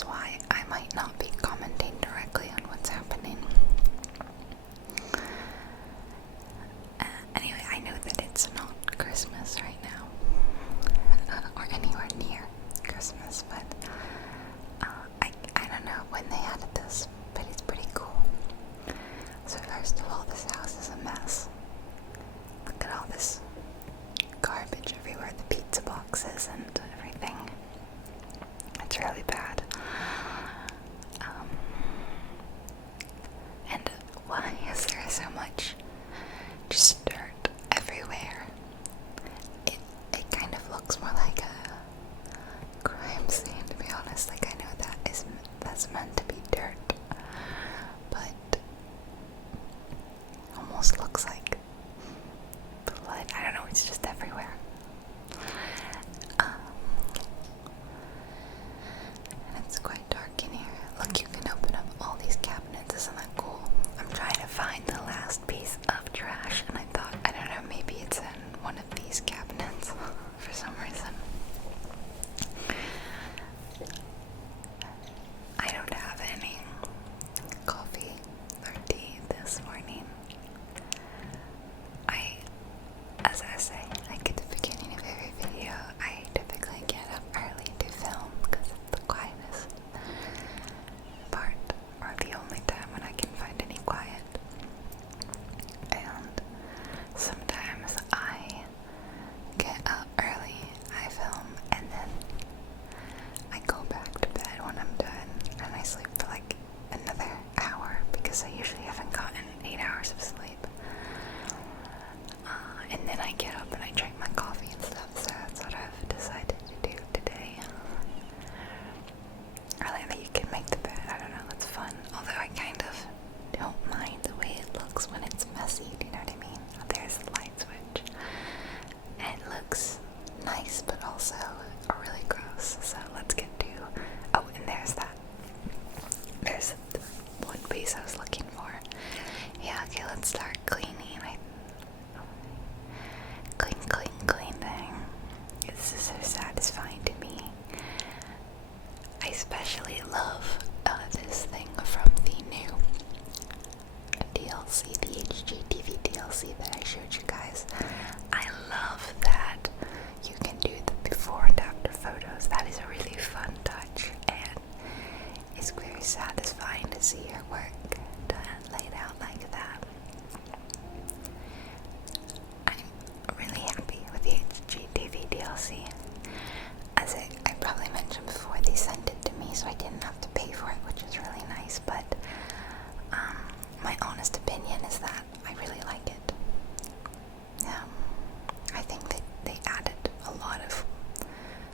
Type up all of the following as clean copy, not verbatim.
is why I might not be commenting directly on what's happening. Anyway, I know that it's not Christmas right now, or anywhere near Christmas, but I don't know when they added this, but it's pretty cool. So first of all, this house is a mess. Look at all this garbage everywhere, the pizza boxes and everything. It's really bad. And why is there so much just dirt everywhere? It kind of looks more like a crime scene, to be honest. Like, I know that's meant to be dirt, but almost looks like blood. I don't know, it's just everywhere. And it's quite dark in here. Look, you can open up all these cabinets. Isn't that cool? I'm trying to find the last piece of trash, and I thought, I don't know, maybe it's in one of these cabinets for some reason. I don't have any coffee or tea this morning. As I say, like at the beginning of every video, I typically get up early to film because it's the quietest part, or the only time when I can find any quiet. And sometimes I get up early, I film, and then I go back to bed when I'm done, and I sleep for like another hour because I usually haven't gotten 8 hours of sleep. And then I get up and I drink my coffee and stuff, so that's what I've decided to do today. I like that you can make the bed, I don't know, it's fun. Although I kind of don't mind the way it looks when it's messy, do you know what I mean? There's the light switch. And it looks nice, but also really gross. So let's get to, oh, and there's there's the one piece I was looking for. Yeah, okay, let's start cleaning. Clean thing. This is so satisfying to me. I especially love this thing from the new DLC, the HGTV DLC that I showed you guys. I love that you can do the before and after photos. That is a really fun touch, and it's very satisfying to see your work done, laid out like that. I'm really happy with the HGTV DLC. As I probably mentioned before, they sent it to me, so I didn't have to pay for it, which is really nice, but my honest opinion is that I really like it. I think that they added a lot of,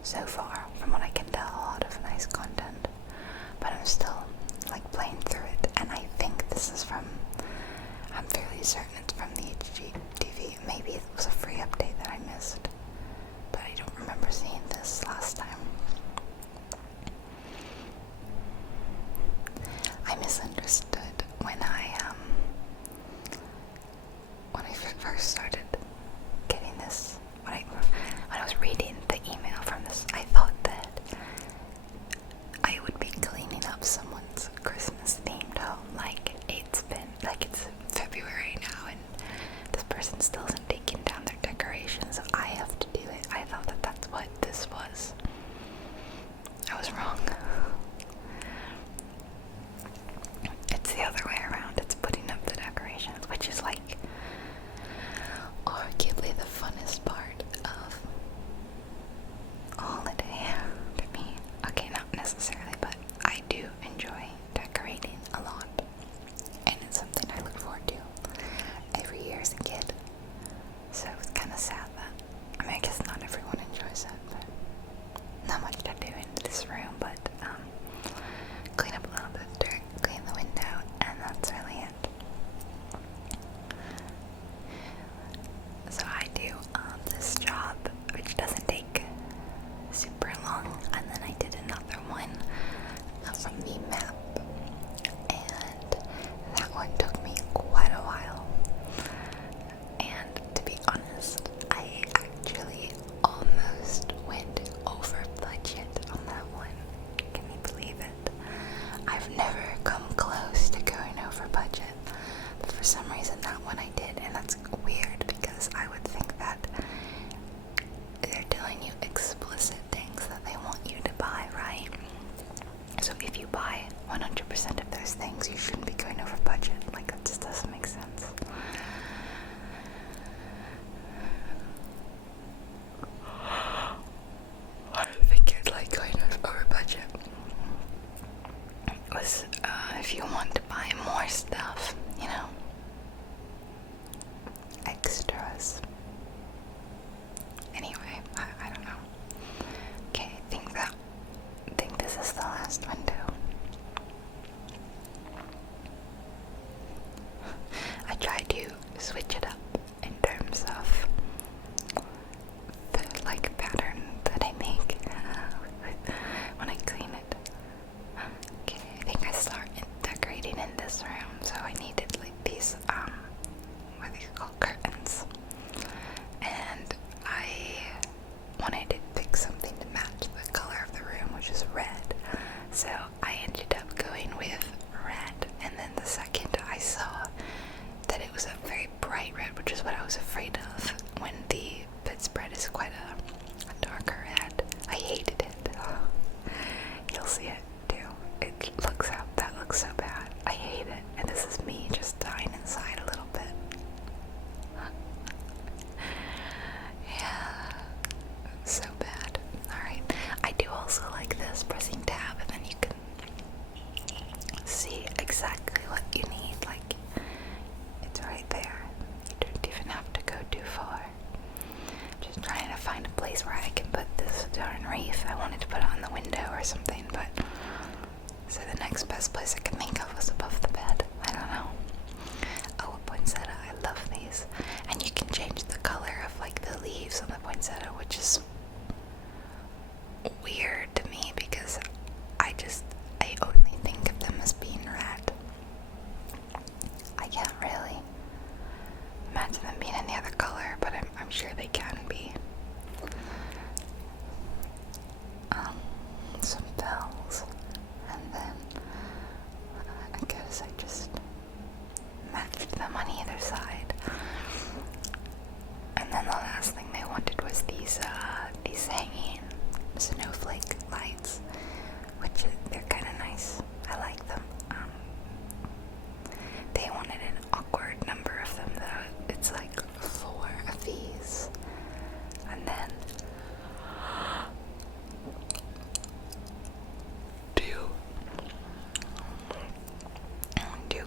so far, from what I can tell, a lot of nice content, but I'm still like playing through it, and I think this is from, I'm fairly certain it's from the HGTV. Maybe it was a free update that I missed, but I don't remember seeing this last time. I misunderstood when I first started getting this. When I was reading the email from this, I thought that I would be cleaning up someone's Christmas themed home. Like it's February now, and this person still isn't taking down their decorations, so I have to do it. I thought that that's what this was. I was wrong. It's So if you buy 100% of those things, you shouldn't be going over budget. Like, that just doesn't make sense. I figured like going over budget was if you want to buy more stuff, you know, extras. Anyway, I don't know. Okay, I think this is the last window. I tried to switch it up in terms of the like pattern that I make when I clean it. Okay, I think I started decorating in this room, so I needed like these what are these called, curtains, and I wanted to pick something to match the color of the room, which is red. So I ended up going with red, and then the second I saw that it was a very bright red, which is what I was afraid of when the bedspread is quite a darker red. I hated it. You'll see it too. That looks so bad. I hate it, and this is me just dying inside a little bit. Yeah, so bad. Alright, I do also like this, pressing tab, and then you can see exactly what you need. Like, it's right there. You don't even have to go too far. Just trying to find a place where I can put this darn wreath. I wanted to put it on the window or something, but so the next best place I could think of was above the bed. I don't know. Oh, a poinsettia. I love these. And you can change the color of like the leaves on the poinsettia, which is weird to me because I only think of them as being red. I can't really imagine them being any other color, but I'm sure they can be. Some bells, and then I guess I just matched them on either side. And then the last thing they wanted was these hanging snowflake lights, which they're kind of nice. I like them. They wanted an awkward number of them though. It's like 4 of these, and then 2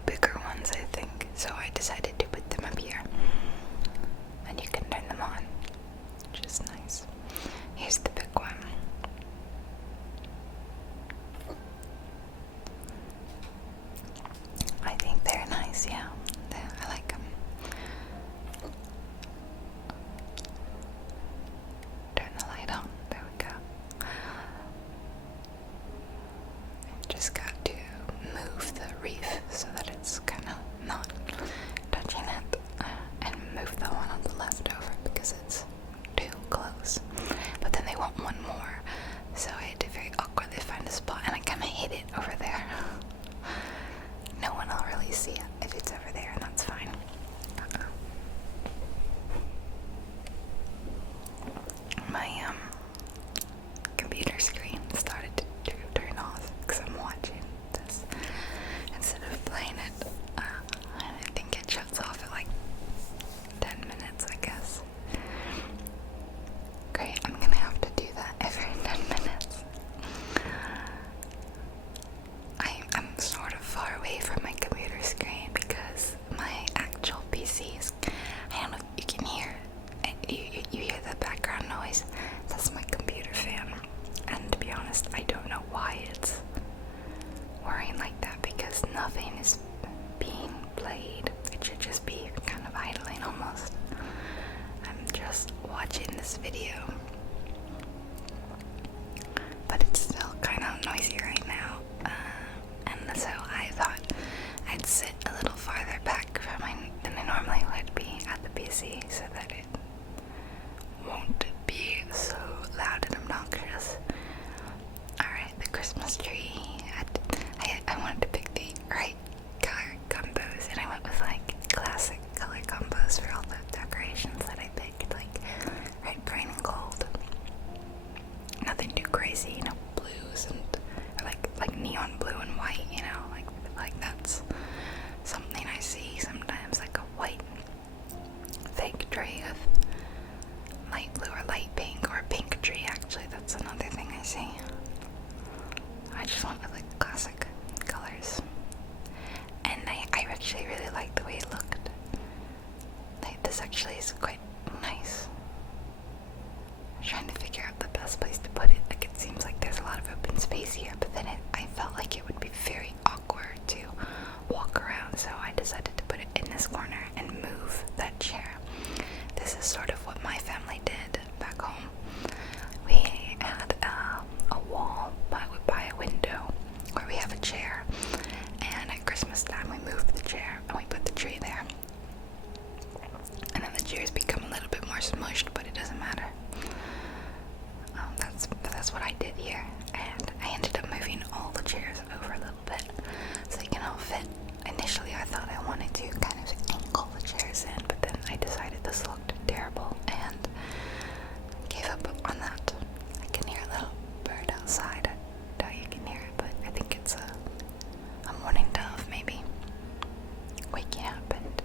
bigger ones, I think. So I decided to put them up here, and you can turn them on, which is nice. Here's the big one. I think they're nice, yeah. I like them. Turn the light on. There we go. Just got to move the wreath so that it's kind of not touching it, and move the one on the left over because it's too close. But then they want one more, so I had to very awkwardly find a spot, and I kind of hid it over there. No one will really see it if it's over there, and that's fine. My computer screen started to turn off because I'm watching this instead of playing it, and I think it shuts off at like 10 minutes, I guess. Great, I'm gonna have to do that every 10 minutes. chairs, and I actually really liked the way it looked. Like, this actually is quite nice. I'm trying to figure out the best place to put it. Like, it seems like there's a lot of open space here, but then I felt like it would be very awkward to walk around, so I decided to put it in this corner and move that chair. This is sort of what my family did back home. We had a wall by a window where we have a chair, and at Christmas time we moved the chair and we put the tree there. And then the chairs become a little bit more smushed, but it doesn't matter. That's what I did here, and I ended up moving all the chairs over a little bit so they can all fit. Initially I thought I wanted to kind of angle the chairs in, but then I decided this looked terrible and gave up on that. I can hear a little bird outside. I doubt you can hear it, but I think it's a morning dove maybe waking up and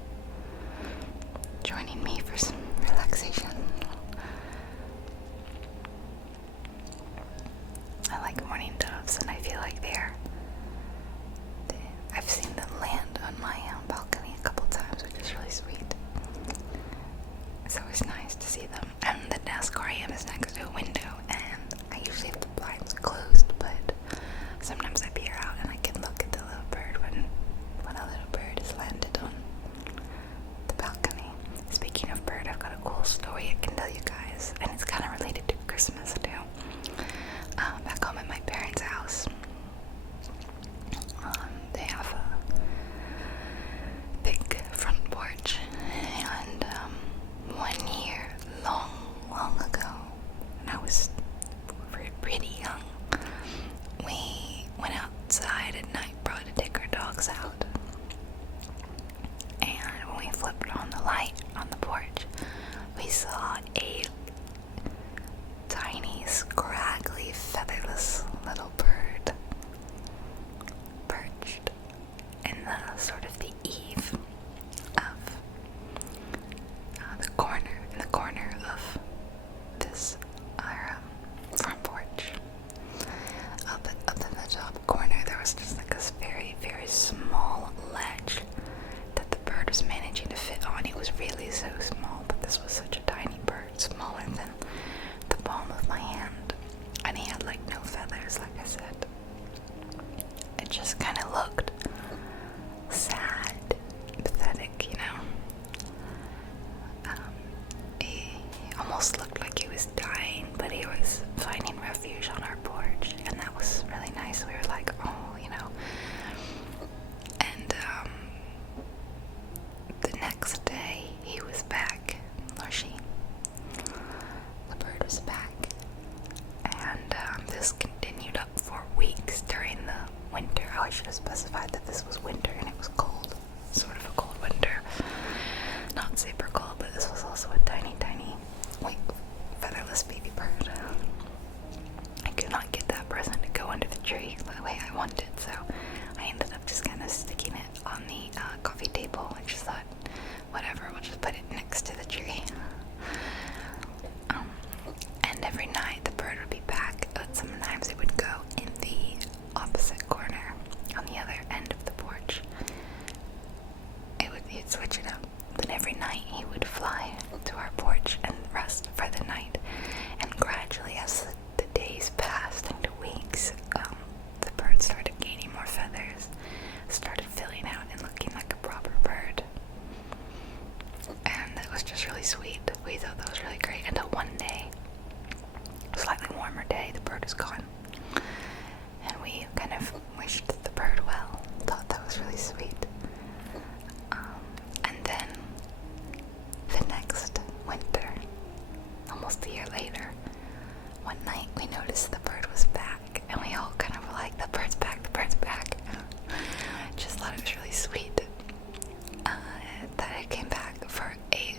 joining me for some relaxation. I like morning doves, and I feel like I've seen them land on my balcony a couple times, which is really sweet. It's always nice to see them. And the desk where I am is next to a window, and I usually have the blinds closed, but sometimes I peer out and I can look at the little bird when a little bird has landed on the balcony. Speaking of bird, I've got a cool story I can tell you guys, and it's kind of related to Christmas too. Back home at my parents' house, they have a big front porch, and 1 year, long ago, when I was pretty young, we went outside at night, brought to take our dogs out, and when we flipped on the light on the porch, we saw a tiny, scraggly, featherless little bird perched in the sort of the eave of the corner of this our front porch. Up in the top corner, there was just like this very, very small ledge that the bird was managing to fit on. It was really so small, but this was such a tiny bird, smaller than the palm of my hand, and he had like no feathers, like I said. It just kind of looked sad, pathetic, you know. He almost looked like he was dying, but he was finding refuge on our porch, and that was really nice. We were like, oh, you know. And the next day he was back, or she. The bird was back, and this continued up for weeks during the winter. Oh, I should have specified that this was winter and it was cold, sort of a cold winter, not super cold, but this was also a tiny, featherless baby bird. I could not get that present to go under the tree the way I wanted, so I ended up just kind of sticking it on the coffee table and just thought, whatever, we'll just put it next to the tree. And every night the bird would be back, but sometimes it would go in the opposite corner on the other end of the porch. He'd switch it up, but every night he would fly to our porch and rest for the night. And gradually, as the days passed into weeks, the bird started gaining more feathers, started filling out and looking like a proper bird. And that was just really sweet. We thought that was really great until one day, a slightly warmer day, the bird was gone. And we kind of wished the bird well, thought that was really sweet. And then the next winter, almost a year later, one night we noticed the bird was back, and we all kind of were like, the bird's back, the bird's back. Just thought it was really sweet that it came back for a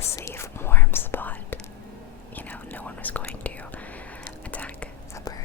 safe, warm spot. You know, no one was going to attack the bird.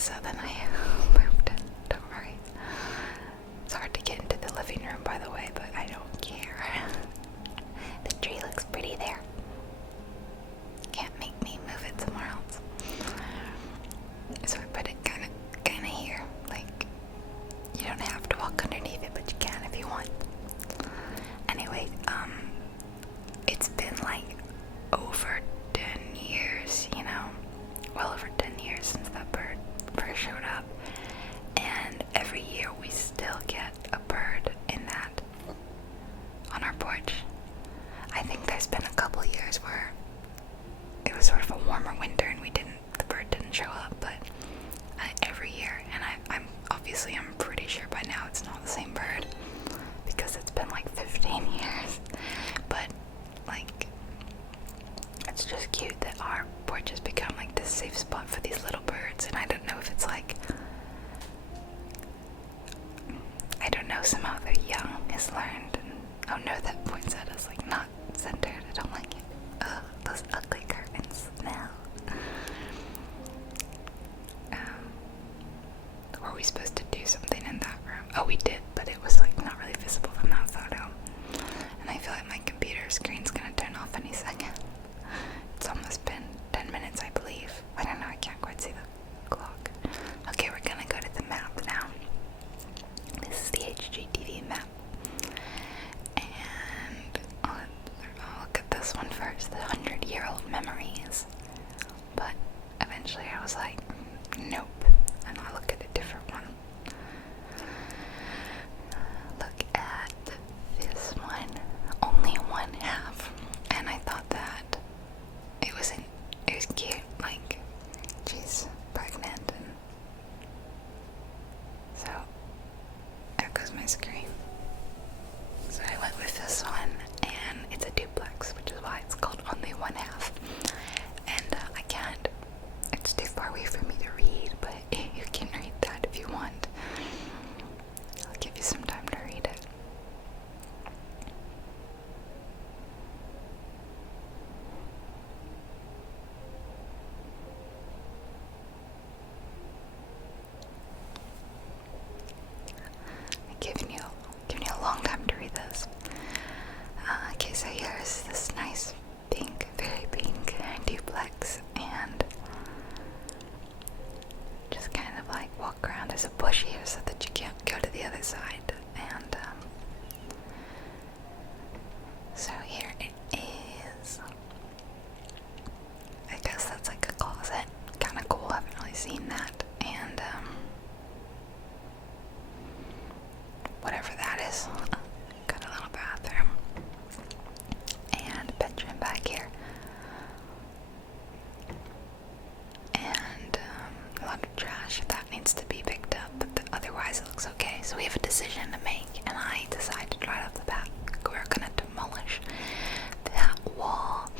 So then I moved in. Don't worry. It's hard to get into the living room, by the way, but I don't care. The tree looks pretty there. Can't make me move it somewhere else. So I put it kind of here. Like, you don't have to walk underneath it, but you can if you want. Anyway, it's been like over 10 years, you know, well over 10 years since that bird first showed up, and every year we still get a bird in that on our porch. I think there's been a couple years where it was sort of a warmer winter and the bird didn't show up, but every year, and I'm pretty sure by now it's not the same bird because it's been like 15 years, but like, it's just cute that our porch has become like this safe spot for these little birds. And I don't know if it's like, I don't know, somehow their young has learned. And oh no, that points at us like not centered. I don't like it. Ugh, those ugly curtains now. Were we supposed to do something in that room? Oh, we did, but it was like not really visible from that photo. And I feel like my computer screen's gonna turn off any second. It's almost been 10 minutes, I believe. I don't know, I can't quite see the clock. Okay, we're gonna go to the map now. This is the HGTV map. And I'll look at this one first, the 100-year-old memories. But eventually I was like, nope. And I'll look at a different one. Look at this one. Only one half. And I thought that it was cute. Like, she's pregnant, and so there goes my screen. So I went with this one, and it's a duplex, which is why it's called only one half. And I can't. It's too far away for me to read, but you can read that if you want. I'll give you some time to read it. I'm giving you a long time to read this. Okay, so here's this nice pink, very pink duplex, and just kind of like walk around. There's a bush here so that you can't go to the other side, and so here it is. I guess that's like a closet. Kind of cool. I haven't really seen that. And whatever that is. Got a little bathroom and a bedroom back here. And a lot of trash that needs to be picked up, but otherwise it looks okay. So we have a decision to make, and I decided right off the bat we're gonna demolish that wall.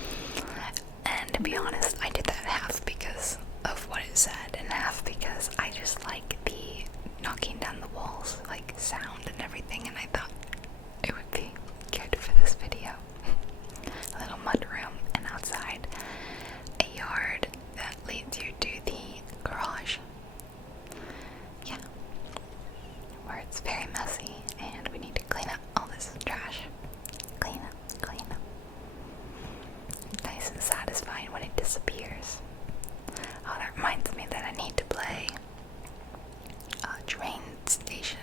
And to be honest, I did that half because of what it said, and half because I just like the knocking down the walls, like sound and everything, and I thought it would be good for this video. A little mud room, and outside a yard that leads you to the garage. Yeah. Where it's very messy, and we need to clean up all this trash. Clean up, clean up. Nice and satisfying when it disappears. Oh, that reminds me that I need to play train station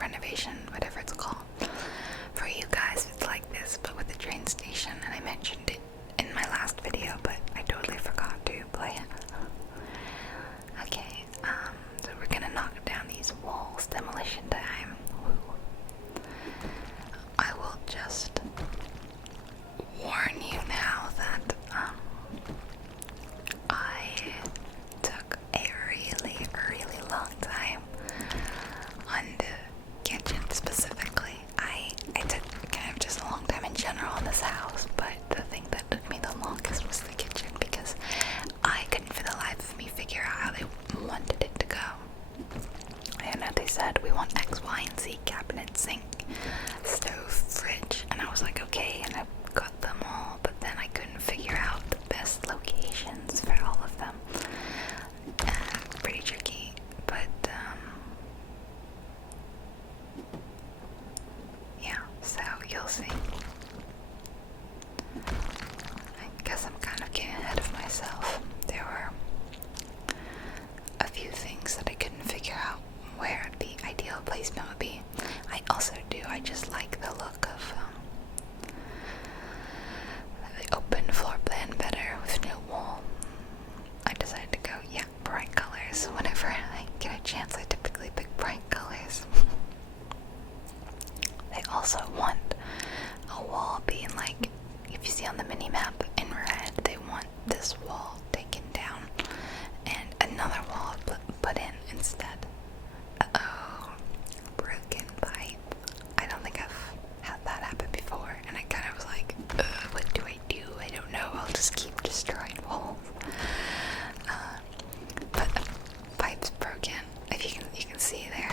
renovation, whatever it's called, for you guys. It's like this, but with the train station, and I mentioned it in my last video, but I totally forgot to play it. Okay, so we're gonna knock down these walls. Demolition time. Woo. I will just warn you now that I took a really long time on the kitchen specifically. I took kind of just a long time in general in this house, but the thing that took me the longest was the kitchen, because I couldn't for the life of me figure out how they wanted it to go. basement would be. I also do. I just like the look of the open floor plan better with no wall. I decided to go, yeah, bright colors. Whenever I get a chance, I typically pick bright colors. They also want a wall being like, if you see on the mini map in red, they want this wall taken down and another wall put in instead. Uh-oh, broken pipe. I don't think I've had that happen before, and I kind of was like, what do I do? I don't know. I'll just keep destroying walls. But the pipe's broken. If you can see there.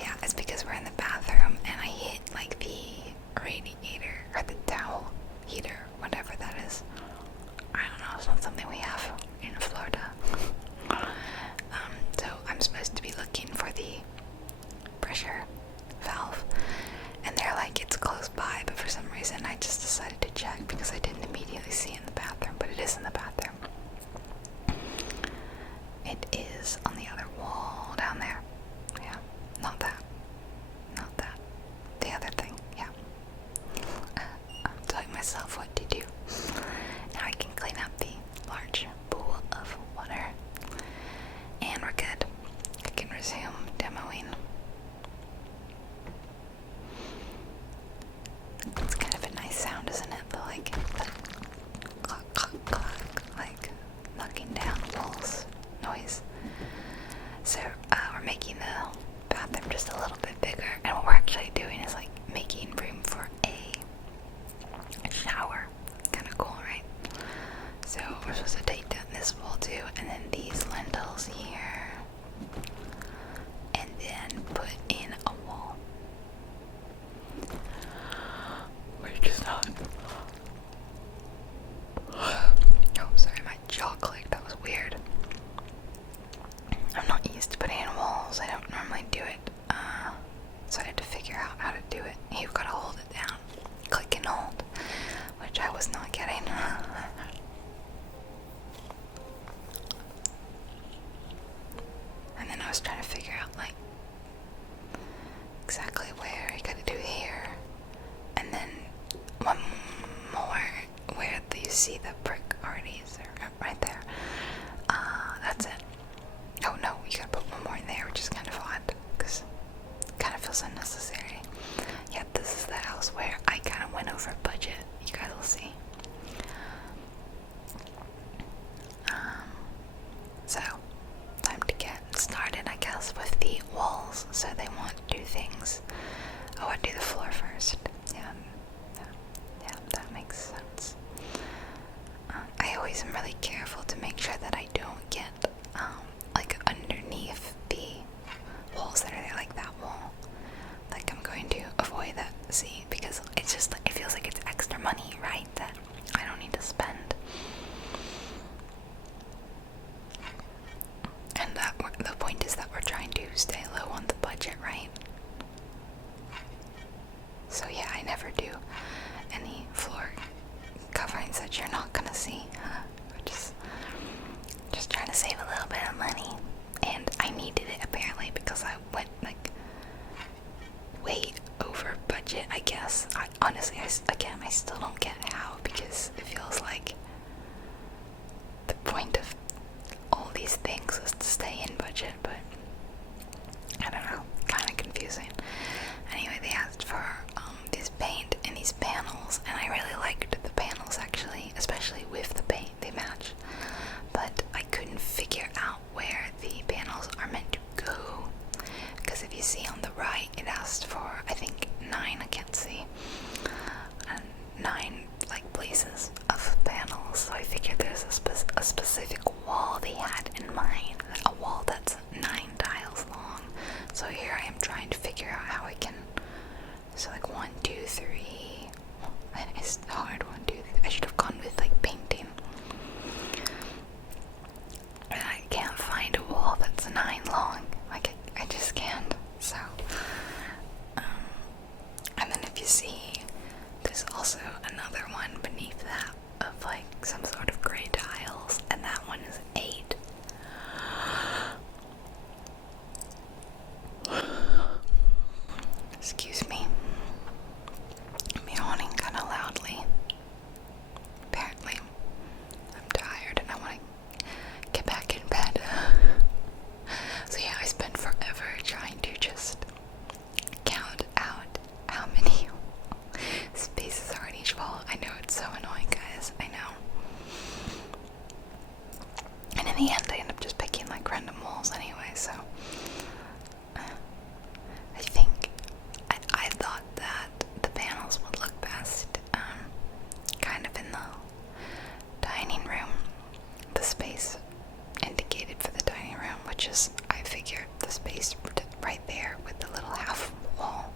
Yeah, it's because we're in the bathroom, and I hit like the radiator or the towel heater, whatever that is. I don't know. It's not something we have in Florida. So I'm supposed to be looking for the pressure valve, and they're like, it's close by, but for some reason I just decided to check because I didn't immediately see it in the bathroom, but it is in the bathroom. It is on the other wall down there. Yeah, not that. Not that. The other thing, yeah. I'm telling myself what to do. Now I can clean up the large pool of water. And we're good. I can resume demoing. It's kind of a nice sound, isn't it? The like the clock, clock, clock, like knocking down walls noise. So we're making the bathroom just a little bit bigger, and what we're actually doing is like making room for a shower. Kind of cool, right? So we're supposed to take down this wall too, and then these lintels here, and then put in a wall. Which is not. Oh, sorry, my jaw clicked. That was weird. I'm not used to putting in walls. I don't normally do it. So I had to figure out how to do it. You've got to hold it down. Click and hold, which I was not getting. And then I was trying to figure out like exactly where you gotta do here, and then one more where you see the brick already is there, right there. That's it. Oh no, you gotta put one more in there, which is kind of odd because it kind of feels unnecessary. Yeah, this is the house where I kind of went over budget. You guys will see. So time to get started, I guess, with the walls. So they want to do things. Oh, I'd do the floor first. Yeah, that makes sense. I always am really careful to make sure that I don't get like underneath the walls that are there, like that wall. Like I'm going to avoid that, see, because it's just, it feels like it's extra money, right, that I don't need to spend. And the point is that we're trying to stay low on the budget, right? So yeah, I never do any floor coverings that you're not gonna see. We're just trying to save a little bit of money. And I needed it apparently because I went like way over budget, I guess. Honestly, I still don't get how, because it feels like the point of all these things is to stay in budget, but I don't know, kind of confusing. Anyway, they asked for this paint and these panels, and I really liked the panels actually, especially with the paint, they match. But I couldn't figure figure the space right there with the little half wall.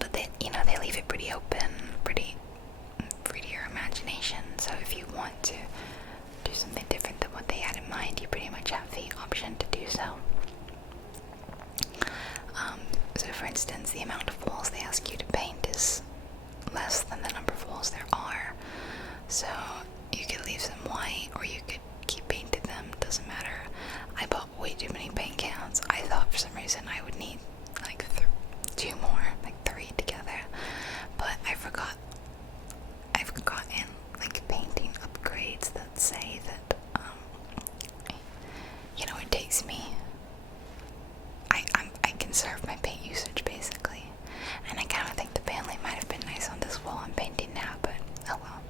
But they, you know, they leave it pretty open, pretty free to your imagination. So if you want to do something different than what they had in mind, you pretty much have the option to do so. So for instance, the amount of walls they ask you to paint is less than the number of walls there are. So you could leave them white, or you could keep painting them, doesn't matter. I bought way too many paint cans. I thought for some reason I would need like 2 more, like 3 together, but I forgot. I've gotten like painting upgrades that say that, you know, it takes me, I conserve my paint usage basically, and I kind of think the paneling might have been nice on this wall I'm painting now, but oh well.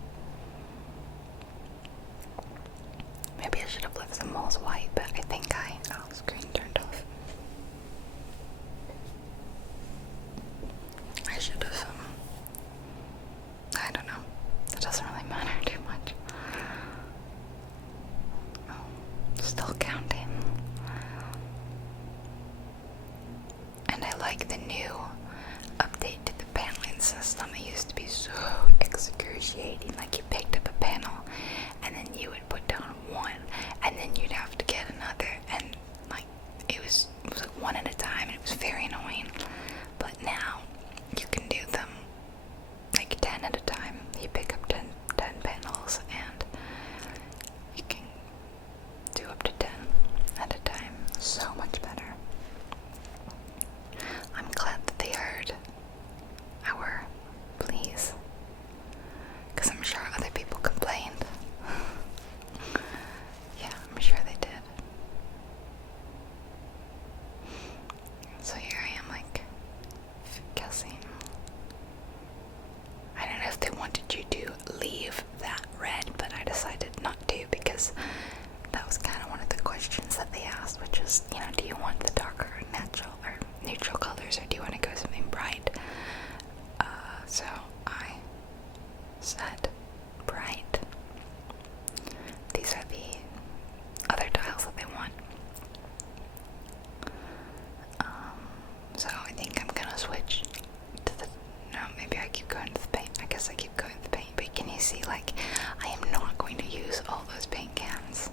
Maybe I should have left some walls white, but I think screen turned off. I should have, I don't know. It doesn't really matter too much. Oh, still counting. And I like the new update to the paneling system. It used to be so excruciating. Like you picked up a panel and then you would put down one and then you'd have to get another, and like it was like one at a time, and it was very annoying. But now you can do them like 10 at a time. You pick up 10 panels and you can do up to 10 at a time. So much better. I'm glad that they heard our pleas, because I'm sure other people complained. Yeah, I'm sure they did. So here I am, like, guessing. I don't know if they wanted you to leave that red, but I decided not to, because that was kind of one of the questions that they asked, which is, you know, do you want the darker natural or neutral colors, or do you want to go something bright? So I said bright. These are the other tiles that they want. So I think I'm gonna switch to the, no, maybe I keep going to the paint. I guess I keep going to the paint, but can you see, like, I am not going to use all those paint cans.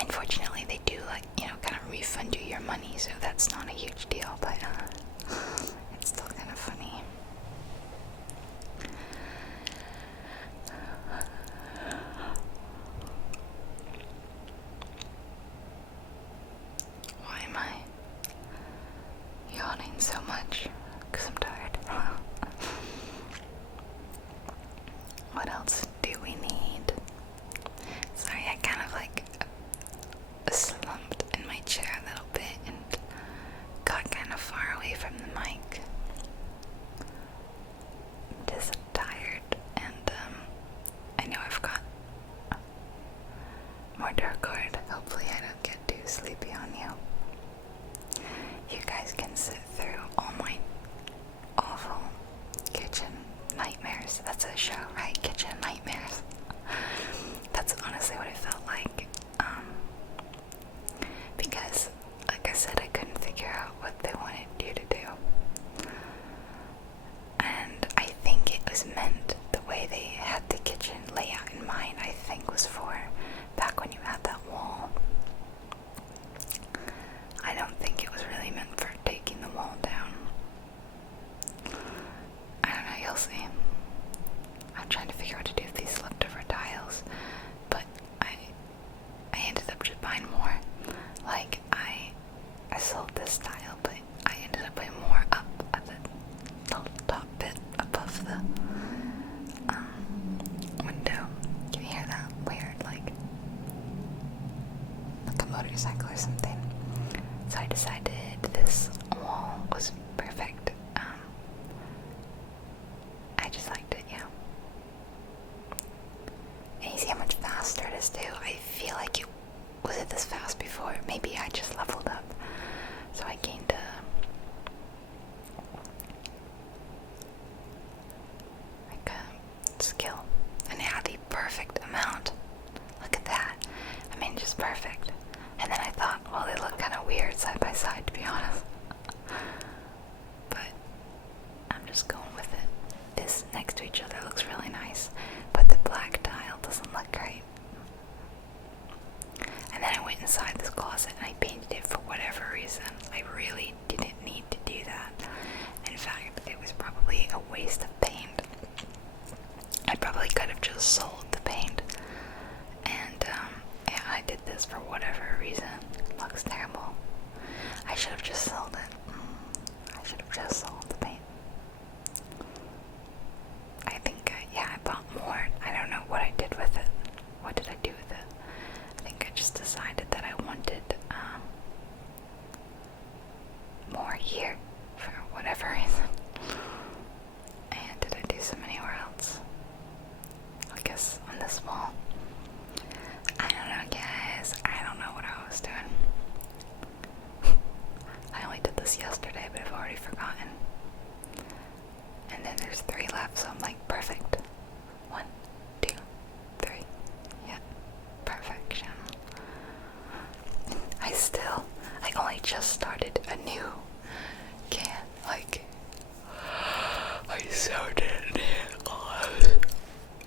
Unfortunately, they do, like, you know, kind of refund you your money, so that's not a huge deal, but it's still kind of funny. Why am I yawning so much? Because I'm tired. What else do we need? Sorry, I kind of like slumped in my chair a little bit and got kind of far away from the mic. I'm just tired, and I know I've got more dartboard. Hopefully I don't get too sleepy on you. You guys can sit through all my awful kitchen nightmares. That's a show, right? Kitchen Nightmares. That's honestly what it felt like. Because, like I said, I couldn't figure out what they wanted you to do. And I think it was meant, the way they had the kitchen layout in mind, I think was for back when you had that wall. I don't think it was really meant for taking the wall down. I don't know, you'll see. I'm trying to figure out what to do with these leftover tiles, but I ended up just buying more. Like, I sold this tile, but I ended up buying more up at the top bit above the window. Can you hear that? Weird, like a motorcycle or something. So I decided this wall was perfect. I just liked it, yeah. And you see how much faster it is too? I feel like it was it this fast before. Maybe I just leveled up. So I gained like a skill. And it had the perfect amount. Look at that. I mean, just perfect. And then I still, I only just started a new can. Like, I started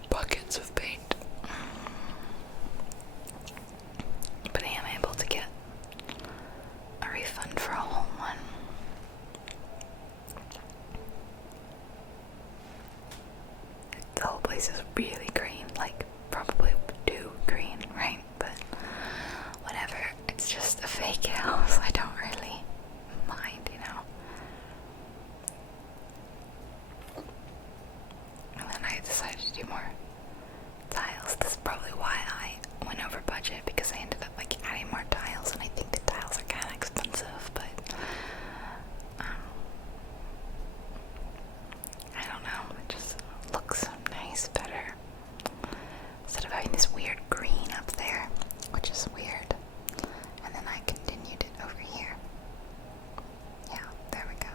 buckets of paint, but I am able to get a refund for a whole one. The whole place is really green, like probably too green, right? But whatever, it's just a fake house. I don't really mind, you know. And then I decided to do more tiles. This is probably why I went over budget, because I ended up like adding more tiles, and I think the tiles are kind of expensive, but I don't know, it just looks nice, better, instead of having this weird green up there, which is weird. And then I continued it over here. Yeah, there we go.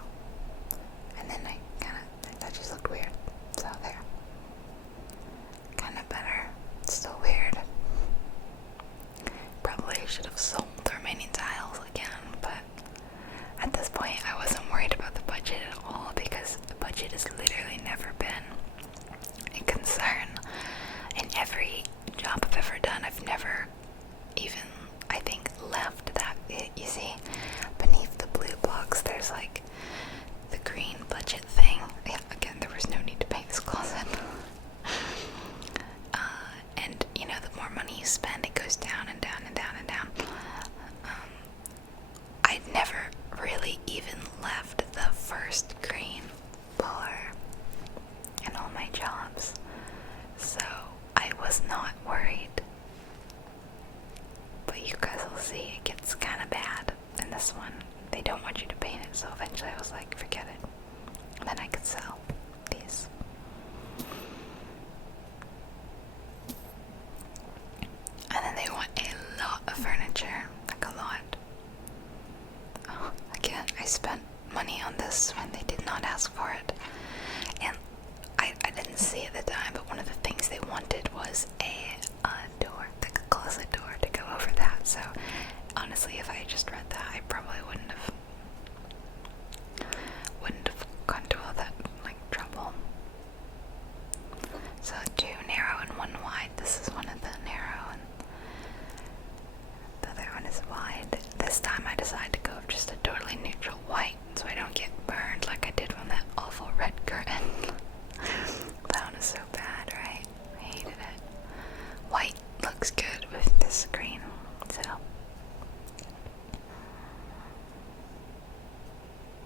And then that just looked weird, so there. Kind of better. It's still weird. Probably should have sold the remaining tiles again, but at this point I wasn't worried about the budget at all, because the budget has literally never been a concern. In every job I've ever done, I've never even, I think, left that. You see, beneath the blue box there's like the green budget thing. Yeah, again, there was no need to paint this closet. And you know, the more money you spend, it goes down and down and down and down. I'd never really even left the first green bar in all my jobs, so I was not worried. But you guys will see, it gets kind of bad in this one. They don't want you to paint it, so eventually I was like, forget it. And then I could sell these. And then they want a lot of furniture, like a lot. Oh, again, I spent money on this when they did not ask for it. And I didn't see at the time, but one of the things they wanted was a door, like a closet door, to go over that. So honestly, if I had just read that, I probably wouldn't have gone to all that like trouble. So 2 narrow and 1 wide. This is one of the narrow, and the other one is wide. This time I decided to go with just a totally neutral white, so I don't get burned like I did from that awful red curtain. That one is so bad, right? I hated it. White looks good with this green, so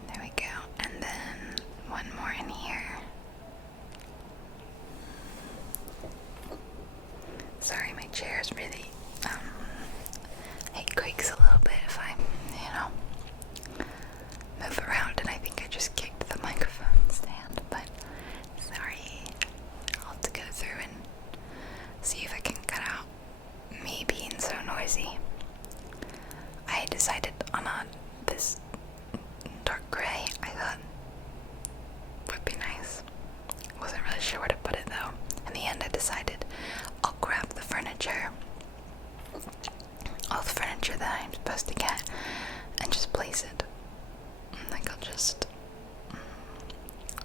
there we go. And then one more in here. Sorry, my chair is really, it creaks a little bit if I, move around, and I think I just kicked the microphone stand, but sorry. I'll have to go through and see if I can cut out me being so noisy. I decided on this dark gray. I thought would be nice. Wasn't really sure where to put it though. In the end, I decided I'll grab the furniture, all the furniture that I'm supposed to get, and just place it. Like, I'll just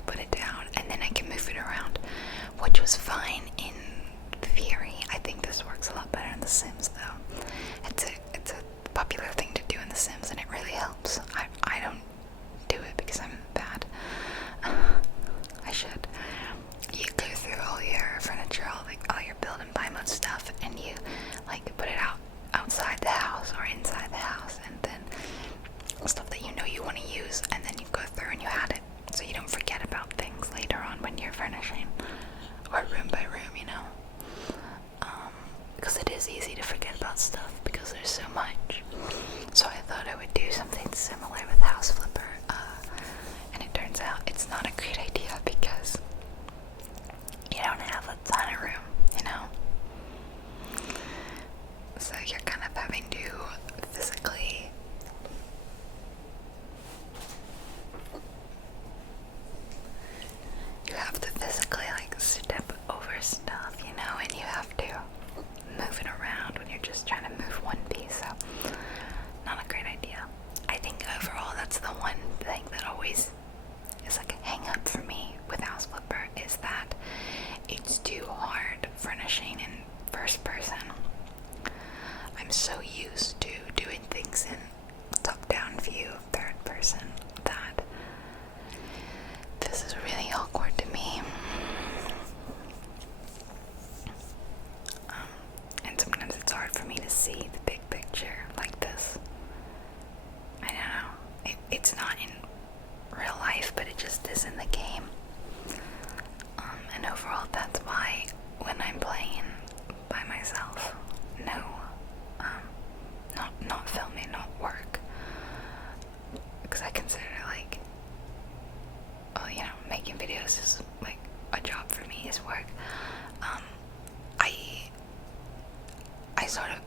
put it down, and then I can move it around, which was fine in theory. I think this works a lot better in The Sims though. It's a popular thing to do in The Sims, and it really helps. I don't do it because I'm bad. I should. You go through all your furniture, all your build and buy mode stuff, and you like put it outside the house or inside the house, and then stuff that you know you want to use, and then you go through and you add it, so you don't forget about things later on when you're furnishing, or room by room, because it is easy to forget about stuff because there's so much. So I thought I would do something similar with House Flipper, and it turns out it's not a great idea because you don't have a ton of room, so you're kind of having to physically like step over stuff, and you have to move it around when you're just trying to move one piece. So is in the game. And overall, that's why when I'm playing by myself, no, not filming, not work, because I consider like, well, you know, making videos is like a job for me, is work.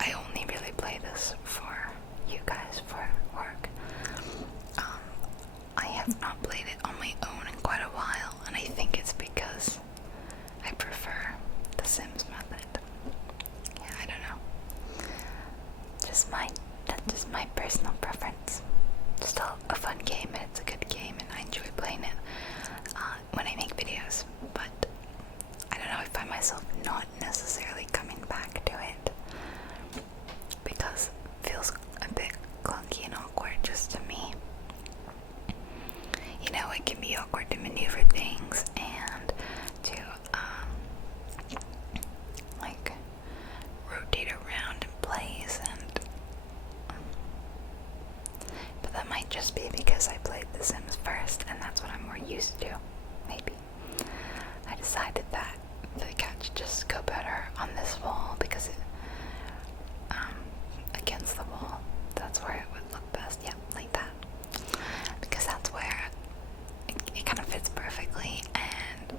I only really play this for you guys, for work. I have not played it on my own in quite a while, and I think it's because I prefer the Sims method. Yeah, I don't know. That's just my personal preference. Still a fun game, and it's a good game, and I enjoy playing it when I make videos. But I don't know, I find myself not necessarily coming back to it because it feels a bit clunky and awkward just to me. You know, it can be awkward to maneuver things and to like rotate around in place, and but that might just be because I played The Sims first and that's what I'm more used to. Maybe I decided that the cat should just go better on this wall because it against the wall, that's where it would look best. Yeah, like that, because that's where it kind of fits perfectly, and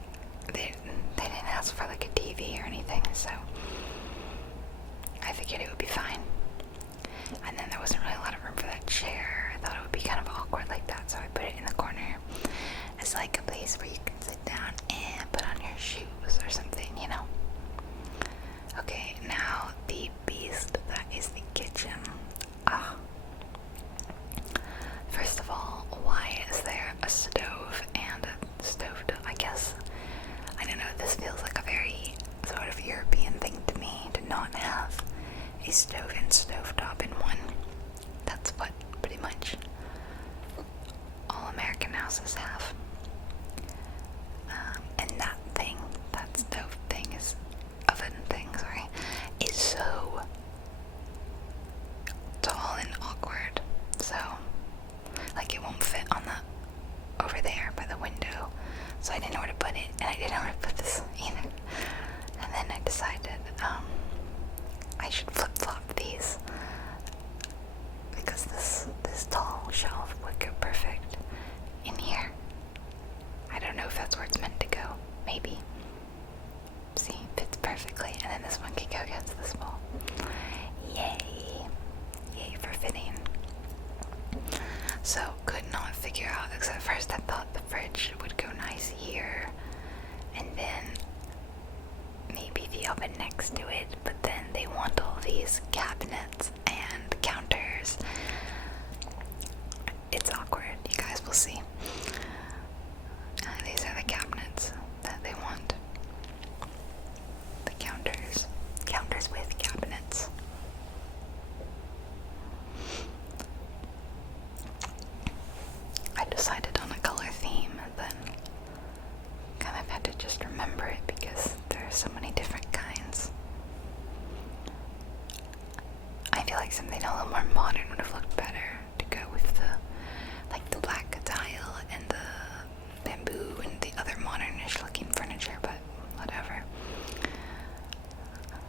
they didn't ask for like a TV or anything, so I figured it would be fine. And then there wasn't really a lot of room for that chair. I thought it would be kind of awkward like that, so I put it in the corner as like a place where you can sit down and put on your shoes or something, you know. Okay, now the beast that is the kitchen. First of all, why is there a stove and a stove? I guess, I don't know, this feels like a very sort of European thing to me, to not have a stove and stovetop in one. That's what pretty much all American houses have. And that thing, that stove thing, is oven thing, sorry, is so tall and awkward. So, like, it won't fit on the over there by the window. So I didn't know where to put it, and I didn't know where to put this either. And then I decided I should flip-flop these because this tall shelf would go perfect in here. I don't know if that's where it's meant to go. Maybe. See, fits perfectly, and then this one can go against this wall. Yay! Yay for fitting. So, could not figure out, because at first I thought the fridge would go nice here, and then maybe the oven next to it, but then they want all these cabinets and counters. It's awkward, you guys will see. These are the cabinets that they want. The counters. Counters with cabinets. I decided on a color theme and then kind of had to just remember it because there are so many different kinds. I feel like something a little more modern would have looked better to go with the black tile and the bamboo and the other modernish looking furniture, but whatever.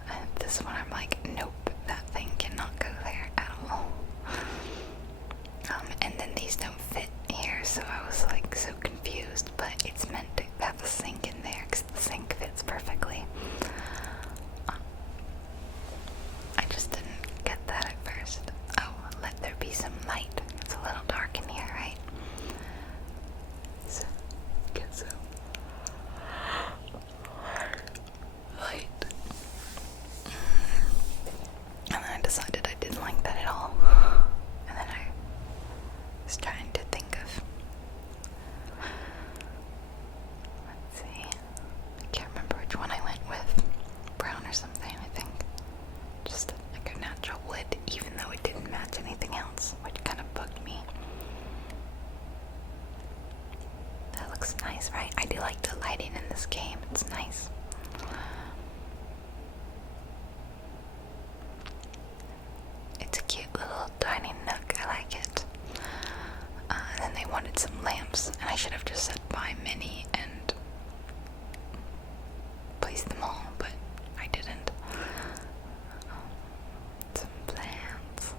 And this one I'm like, nope, that thing cannot go there at all. And then these don't fit here, so I was like so confused, but it's meant to have a sink in there because the sink fits perfectly. I just didn't get that at first. Oh, let there be some light. It's a little dark in here, right? So, get some light. And then I decided I didn't like that at all. And then I was trying to think of, let's see, I can't remember which one I went with. Brown or something, I think. Just like a natural wood, even though it didn't match anything else, which kind of bugged me. That looks nice, right? I do like the lighting in this game. It's nice. It's a cute little dining nook. I like it. And then they wanted some lamps, and I should have just said buy many and place them all, but I didn't. Some plants.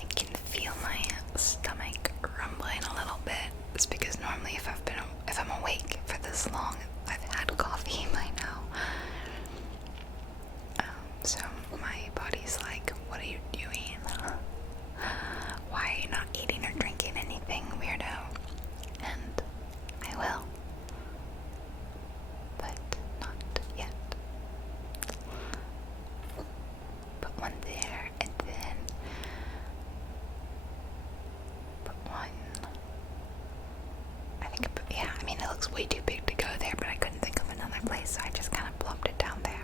I can feel my stomach rumbling a little bit. It's because normally if I'm awake for this long, I've had coffee by now. So my body's like, what are you doing? Why are you not eating or drinking anything, weirdo? And I will. But not yet. Put one there, and then put one. I mean, it looks way too big to go there, but I couldn't think of another place, so I just kind of plopped it down there.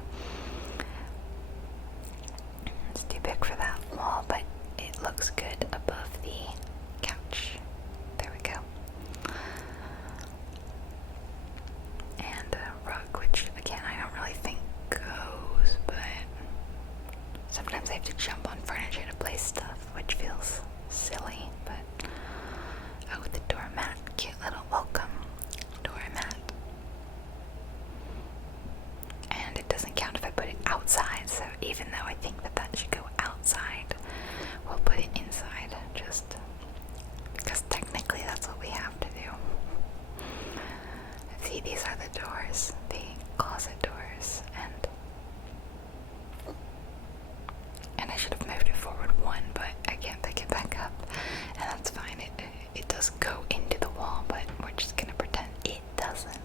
It's too big for that wall, but it looks good above the couch. There we go. And a rug, which again I don't really think goes, but sometimes I have to jump on furniture to place stuff, which feels silly, but oh, the doormat, cute little welcome doormat. And it doesn't count if I put it outside, so even though I think that should go outside, we'll put it inside, just because technically that's what we have to do. See, these are the doors, the closet doors, and I should have moved it forward one, but I can't pick it back up, and that's fine. It does go into the wall, but we're just gonna pretend it doesn't.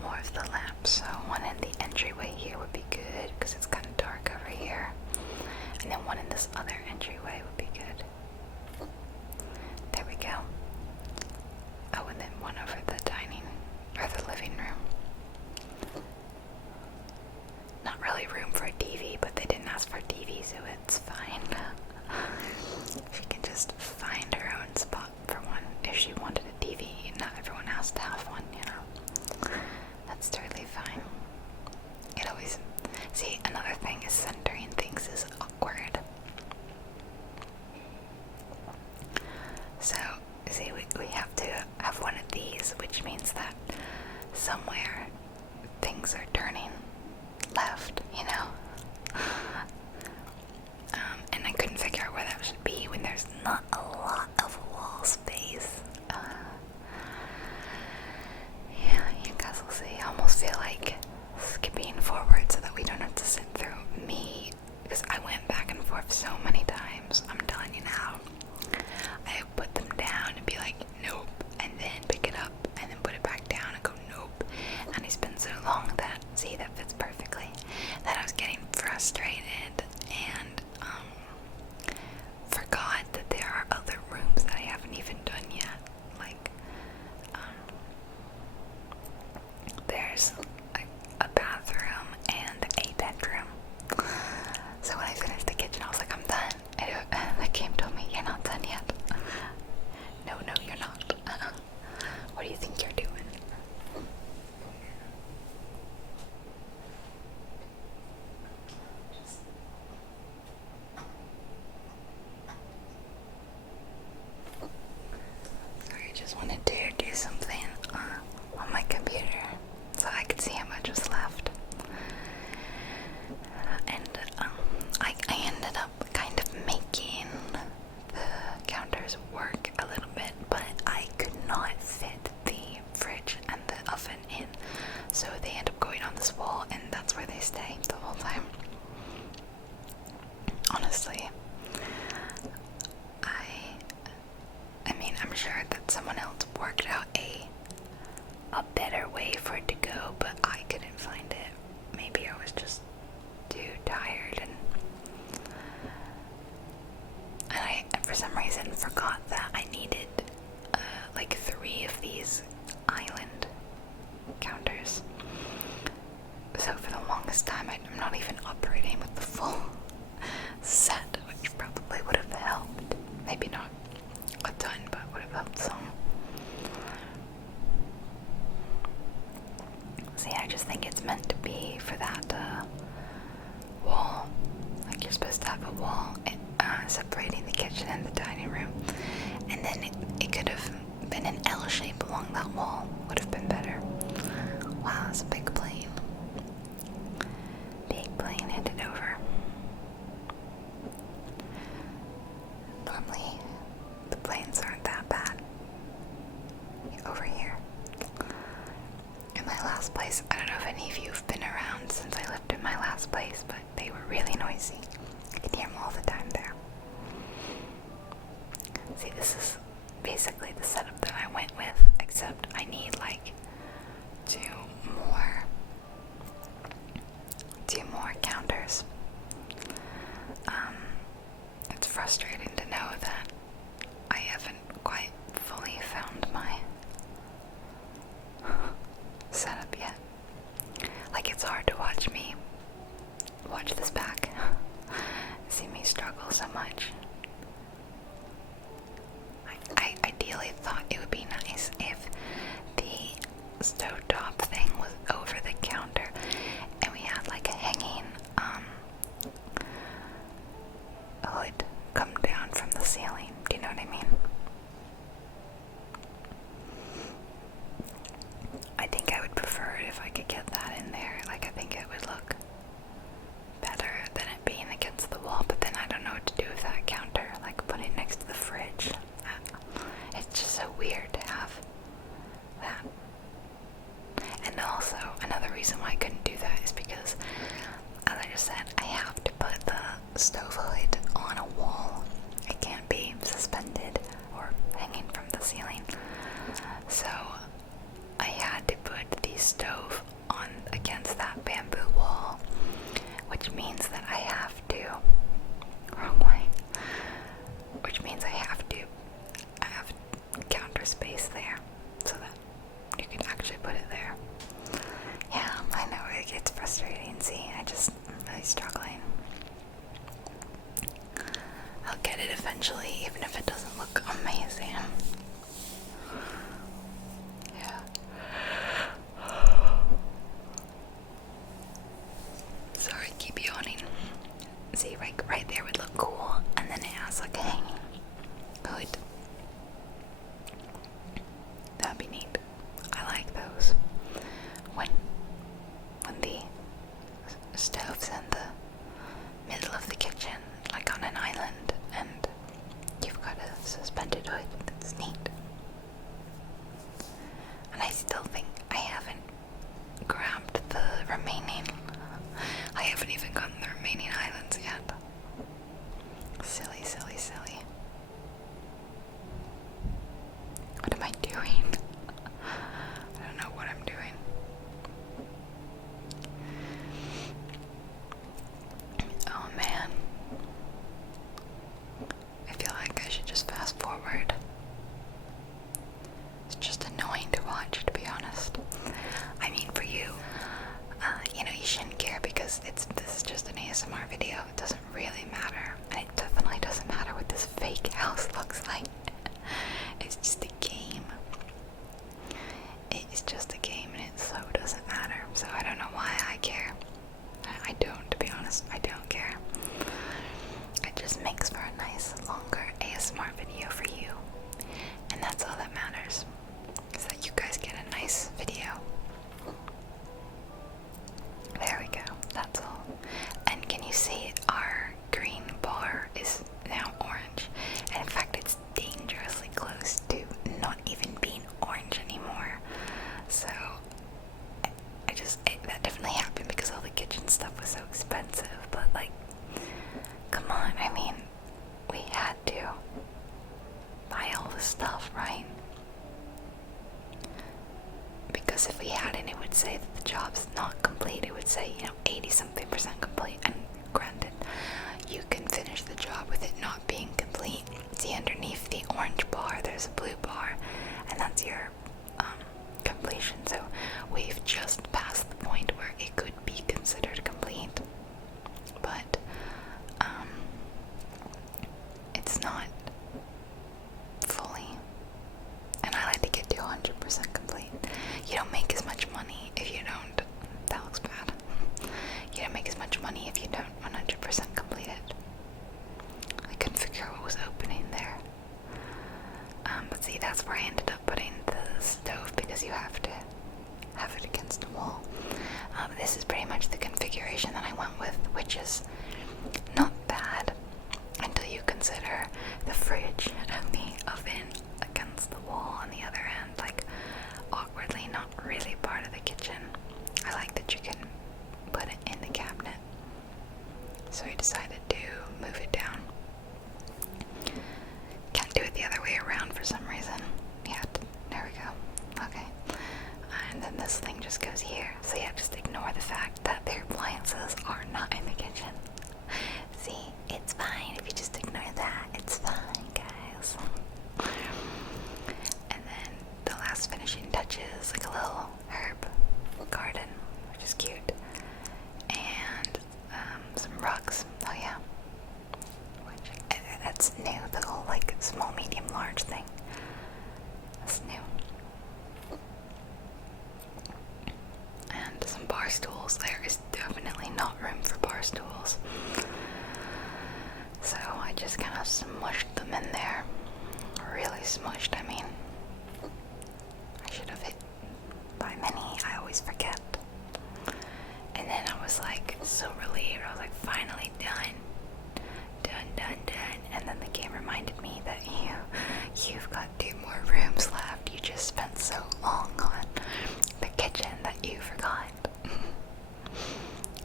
More of the lamps. So one in the entryway here would be good because it's kind of dark over here, and then one in this other entryway would be good. There we go. Oh, and then one over the dining or the living room. Not really room for a TV, but they didn't ask for a TV, so it's fine. She can just find her own spot for one if she wanted a TV. Not everyone has to have one, you know. That's totally fine. It always... See, another thing is centering things is awkward. So, see, we have to have one of these, which means that somewhere things are turning left, you know? And I couldn't figure out where that should be when there's not a lot of wall space. Yeah, you guys will see. I almost feel like skipping forward so that we don't have to sit through me, because I went back and forth so many times. I'm telling you now. I put them down and be like, nope, and then pick it up, and then put it back down and go, nope. And it's been so long that, see, that fits perfectly, that I was getting frustrated and forgot that there are other rooms that I haven't even done yet. Like, there's a bathroom and a bedroom. So when I finished the kitchen, I was like, I'm done. And the game told me, you're not done yet. No, you're not. What do you think you're doing? Sorry, I just wanted to do something on my computer so I could see how much was left. And I ended up kind of making the counters work a little bit, but I could not fit the fridge and the oven in, so they end up going on this wall, and that's where they stay the whole time. Honestly, I mean, I'm sure that someone else worked out a better way for it to go, but I couldn't find it. Maybe I was just too tired, and I, for some reason, forgot that I needed like 3 of these island counters. So for the longest time, I'm not even operating with the full set, which probably would have helped. Maybe not a ton, but would have helped some. 2 more counters. It's frustrating to know that I haven't quite fully found my setup yet. Like, it's hard to watch this back, see me struggle so much. I ideally thought it would be nice if the stovetop thing was over the counter and we had like a hanging hood come down from the ceiling. Do you know what I mean? I think I would prefer it if I could get that in there. Like, I think it would look better than it being against the wall, but then I don't know what to do with that counter. Like, put it next to the fridge. It's just so weird to have that. And also, another reason why I couldn't do that is because, as I just said, I have to put the stove hood on a wall. It can't be suspended or hanging from the ceiling. So I had to put the stove on against that bamboo wall, which means that I have to, wrong way, which means I have counter space there so that you can actually put it there. Yeah, I know, it gets frustrating. See, I'm really struggling. I'll get it eventually, even if it doesn't look amazing. Yeah. Sorry, keep yawning. See, right there would look cool, and then it has like a hanging hood. That'd be neat. I like those. When the stove's in the middle of the kitchen, like on an island, and you've got a suspended hood, that's neat. And I still think I haven't grabbed the remaining. I haven't even gotten the remaining islands yet. Silly, silly, silly. What am I doing? I don't know what I'm doing. Oh man. I feel like I should just fast forward. It's just annoying to watch, to be honest. I mean, for you, you shouldn't care because this is just an ASMR video. It doesn't really matter. And it definitely doesn't matter what this fake house looks like. It's just a game. It's just a game, and it so doesn't matter. So I don't know why I care. I don't, to be honest. I don't care. It just makes for a nice, longer ASMR video for you. And that's all that matters. Is that you guys get a nice video. There we go. That's all. And can you see our green bar is now orange? And in fact, it's dangerously close to not even being orange anymore. So that definitely happened because all the kitchen stuff was so expensive. But like, come on, I mean, we had to buy all this stuff, right? Because if we hadn't, it would say that the job's not complete. It would say, 80-something% complete. And granted, you can finish the job with it not being complete. See, underneath the orange bar, there's a blue bar, and that's your completion. So we've just passed the point where it could be considered complete. But it's not fully. And I like to get to 100% complete. You don't make as much money if you don't. That looks bad. You don't make as much money if you don't 100% complete it. I couldn't figure out what was opening there. But see, that's where I ended up putting the stove because you have to have it against the wall. This is pretty much the configuration that I went with, which is not bad until you consider the fridge and the oven against the wall on the other end, like awkwardly not really part of the kitchen. I like that you can put it in the cabinet. So I decided to move it down. Can't do it the other way around for some reason. Yeah, there we go. Okay. And then this thing just goes here. So yeah, just ignore the fact that their appliances was like so relieved. I was like, finally done. And then the game reminded me that you've got 2 more rooms left. You just spent so long on the kitchen that you forgot.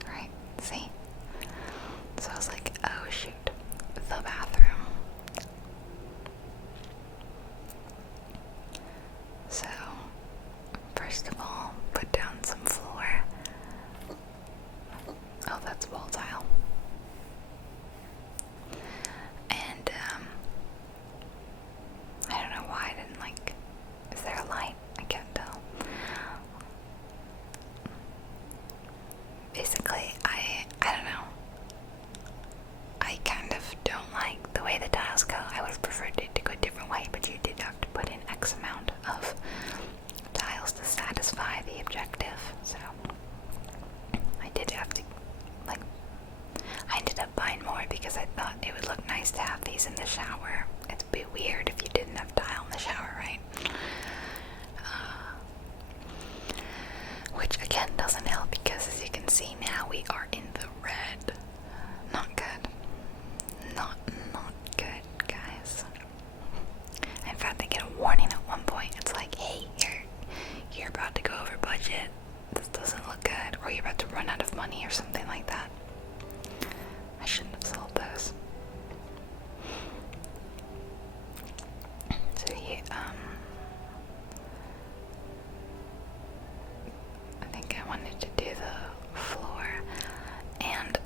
Right, see? So I was like, oh shoot, the bathroom. So, first of all, put down some floor. Oh, that's wall tile. And, I don't know why I didn't like, is there a light? I can't tell. Basically, I don't know. I kind of don't like the way the tiles go. I would have preferred it to go a different way, but you did have to put in X amount of tiles to satisfy the objective, so I did have to, like, I ended up buying more because I thought it would look nice to have these in the shower. It'd be weird if you didn't have tile in the shower, right? Which again doesn't help because as you can see now we are in the red. Not good. Not good, guys. In fact, I get a warning at one point. It's like, hey, you're about to go over budget. This doesn't look good. Or you're about to run out of money or something like that. I shouldn't have sold those. So I think I wanted to do the floor, and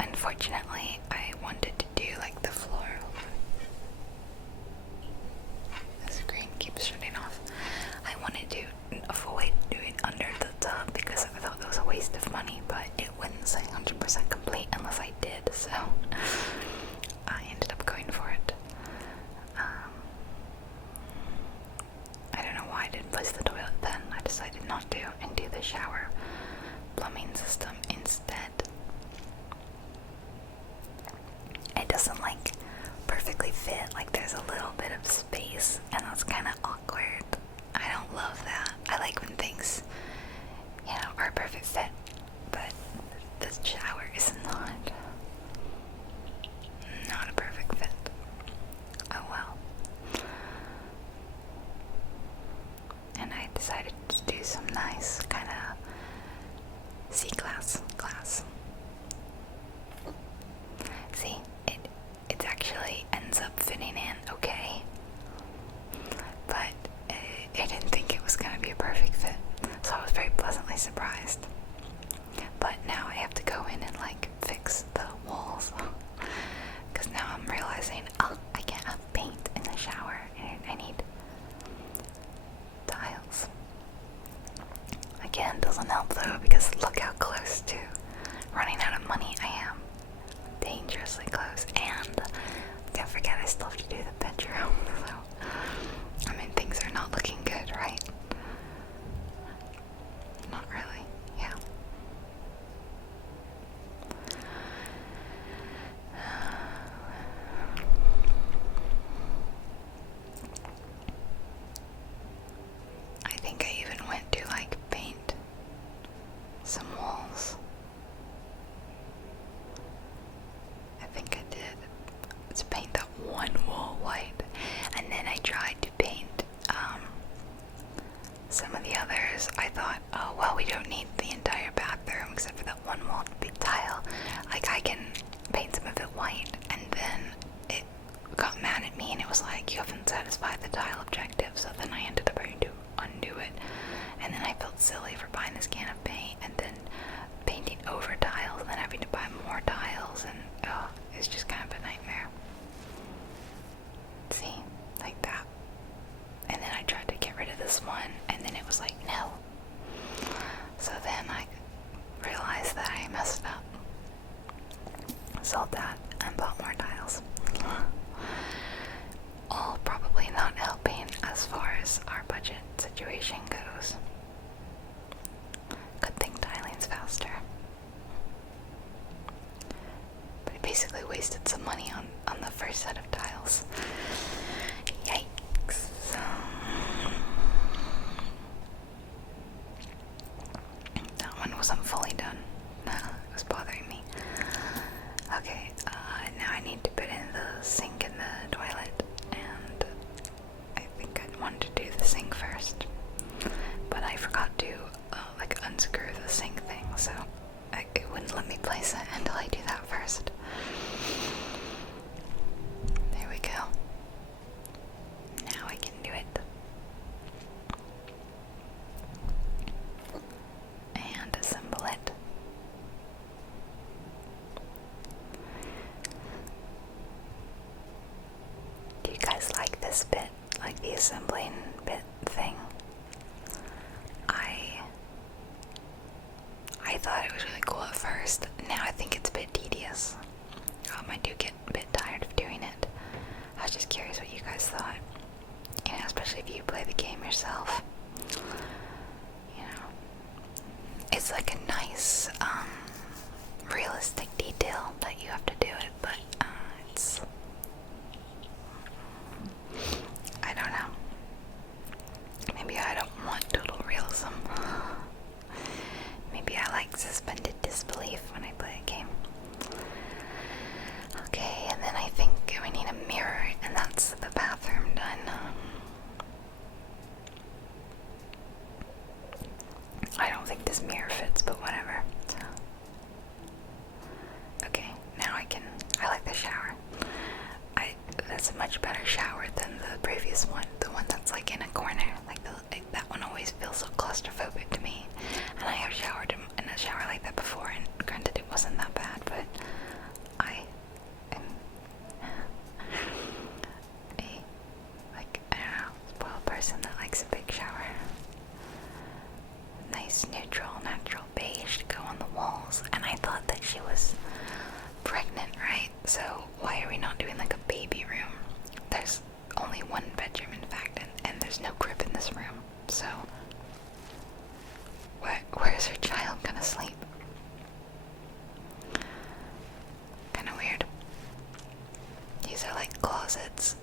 unfortunately I wanted to do like the floor. The screen keeps shutting off. I wanted to avoid doing under the tub because I thought that was a waste of money, but it wouldn't say 100% complete unless I did, so I ended up going for it. I don't know why I didn't place the toilet then. I decided not to and do the shower plumbing system instead. It doesn't like perfectly fit, like there's a little bit of space and that's kind of awkward. I don't love that. I like when things, you know, are a perfect fit, but the shower is not a perfect fit. Oh well. And I decided to do some nice kind of sea glass. See, it actually ends up fitting in okay, but I didn't think it was going to be a perfect fit, so I was very pleasantly surprised. But now I have to go in and like fix the walls, because now I'm realizing, oh, I can't have paint in the shower, and I need tiles. Again, doesn't help though, because look how close to running out of money I am. Dangerously close. And don't forget, I still have to do the bedroom, so I mean, things are not looking good, right? Not really, yeah. I think I even went to like paint some walls. I think I did. Let's paint that one wall white, and then I tried to paint some of the others. I thought, oh well, we don't need the entire bathroom except for that one wall to be tile. Like I can paint some of it white, and then it got mad at me and it was like, you haven't satisfied the tile objective. So then I ended up having to undo it, and then I felt silly for buying this can of paint and then painting over tiles and then having to buy more tiles, and oh, it's just kind of a nightmare. See, like that. And then I tried to get rid of this one, and then it was like, no. So then I realized that I messed up. Sold that and bought more tiles. All probably not helping as far as our budget situation goes. Good thing tiling's faster. But I basically wasted some money on the first set of tiles. Yikes. That one wasn't fully done. reassembling bit thing. I thought it was really cool at first. Now I think it's a bit tedious. I do get a bit tired of doing it. I was just curious what you guys thought. You know, especially if you play the game yourself. You know, it's like a nice, realistic detail that you have to do it, but it's, I don't know. Maybe I don't want total realism. Maybe I like suspended disbelief when I play a game. Okay, and then I think we need a mirror, and that's the bathroom done. I don't think this mirror fits, but whatever. So. Okay, now I like the shower. That's a much better shower than the previous one, the one that's like in a corner. Like that one always feels so claustrophobic to me. And I have showered in a shower like that before, and granted it wasn't that bad, but I am I don't know, spoiled person that likes a big shower. Nice neutral, natural beige to go on the walls. And I thought that she was pregnant, right? So why are we not doing like a baby room? There's only one bedroom, in fact, and there's no crib in this room. So where's her child gonna sleep? Kind of weird. These are like closets.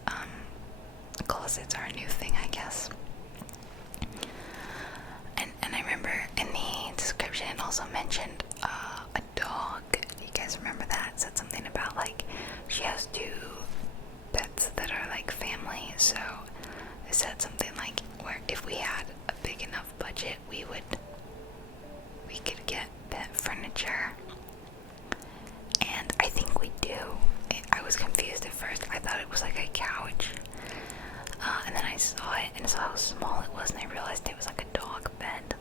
Closets are a new thing, I guess. And I remember in the description it also mentioned a dog. You guys remember that? It said something about like she has 2 pets that are like family. So it said something like where if we had a big enough budget, we could get pet furniture. And I think we do. I was confused at first. I thought it was like a couch. And then I saw it and saw how small it was, and I realized it was like a dog bed.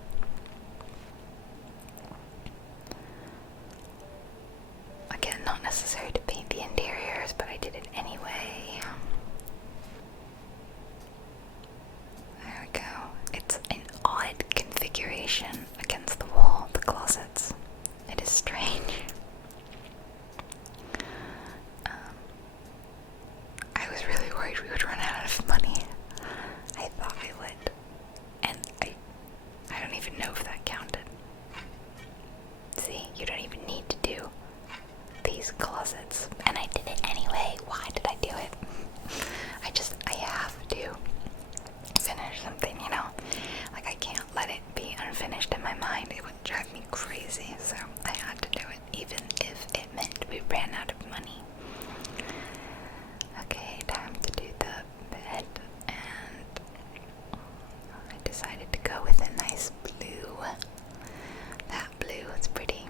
Again, not necessary to paint the interiors, but I did it anyway. There we go. It's an odd configuration against the wall, the closets. It is strange. I was really worried we would run out of money. I thought we would. And I don't even know if that counted. See, you don't even need to do these closets. And I did it anyway. Why did I do it? I have to finish something, you know? Like, I can't let it be unfinished in my mind. It would drive me crazy. So I had to do it, even if it meant we ran out of money. Okay, time to do the bed, and I decided to go with a nice blue. That blue is pretty.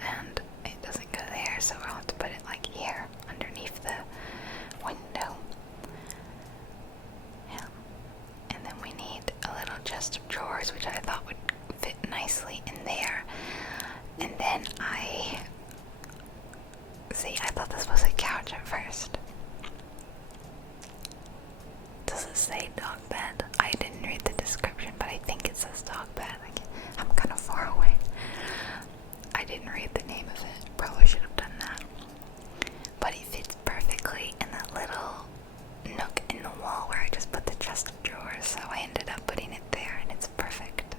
And it doesn't go there, so I'll have to put it like here, underneath the window. Yeah. And then we need a little chest of drawers, which I thought would fit nicely in there. And then I thought this was a couch at first. Does it say dog bed? I didn't read the description, but I think it says dog bed. I'm kind of far away. I didn't read the name of it. Probably should have done that. But it fits perfectly in that little nook in the wall where I just put the chest of drawers, so I ended up putting it there, and it's perfect.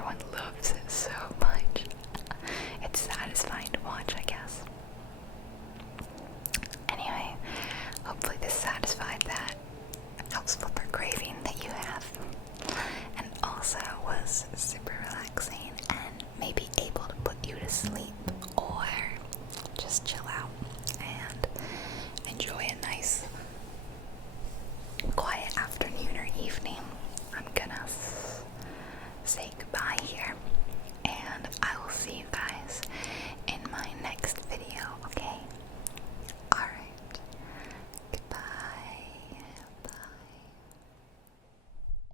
everyone loves it so much. It's satisfying to watch, I guess. Anyway, hopefully this satisfied that house flipper craving that you have, and also was super relaxing and maybe able to put you to sleep or just chill out and enjoy a nice quiet afternoon or evening. I'm gonna say goodbye here, and I will see you guys